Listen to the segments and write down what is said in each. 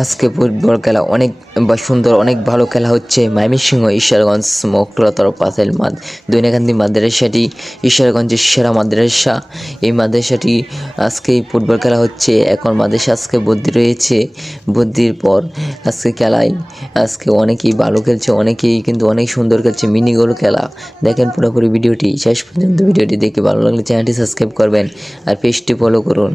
আজকে ফুটবল খেলা অনেক সুন্দর, অনেক ভালো খেলা হচ্ছে। ময়মনসিংহ ঈশ্বরগঞ্জ মকরতর পাতেল মাদ দৈনিকান্দি মাদ্রাসাটি ঈশ্বরগঞ্জের সেরা মাদ্রাসা। এই মাদ্রাসাটি আজকে ফুটবল খেলা হচ্ছে। এখন মাদ্রাসা আজকে ভর্তি রয়েছে। ভর্তির পর আজকে খেলায় আজকে অনেকেই ভালো খেলছে, অনেকেই কিন্তু অনেক সুন্দর খেলছে। মিনি গোল খেলা দেখেন পুরোপুরি ভিডিওটি শেষ পর্যন্ত। ভিডিওটি দেখে ভালো লাগলে চ্যানেলটি সাবস্ক্রাইব করবেন আর পেজটি ফলো করুন।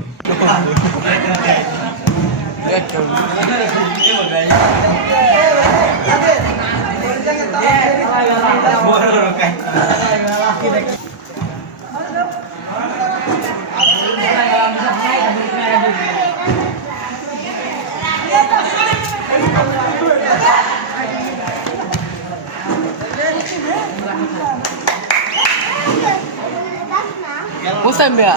Bukan ya?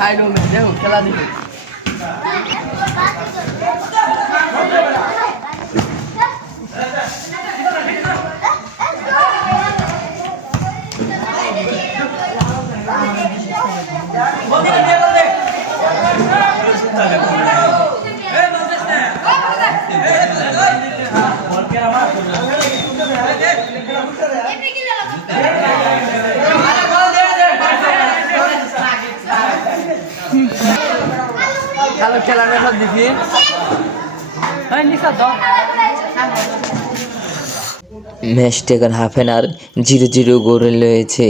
Hai dong, jauh খেলা দিবে। Kalau খেলাটা সব দেখি ম্যাচটা এখন হাফ অ্যান আওয়ার 0-0 গোল রয়েছে।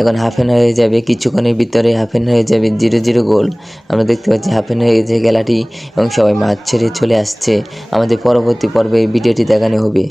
এখন হাফ অ্যান আওয়ার হয়ে যাবে, কিছুক্ষণের ভিতরে হাফ অ্যান হয়ে যাবে 0-0 গোল। আমরা দেখতে পাচ্ছি হাফ অ্যান হয়ে গেছে খেলাটি এবং সবাই মাঠ ছেড়ে চলে আসছে। আমাদের পরবর্তী পর্বে এই ভিডিওটি দেখানো হবে।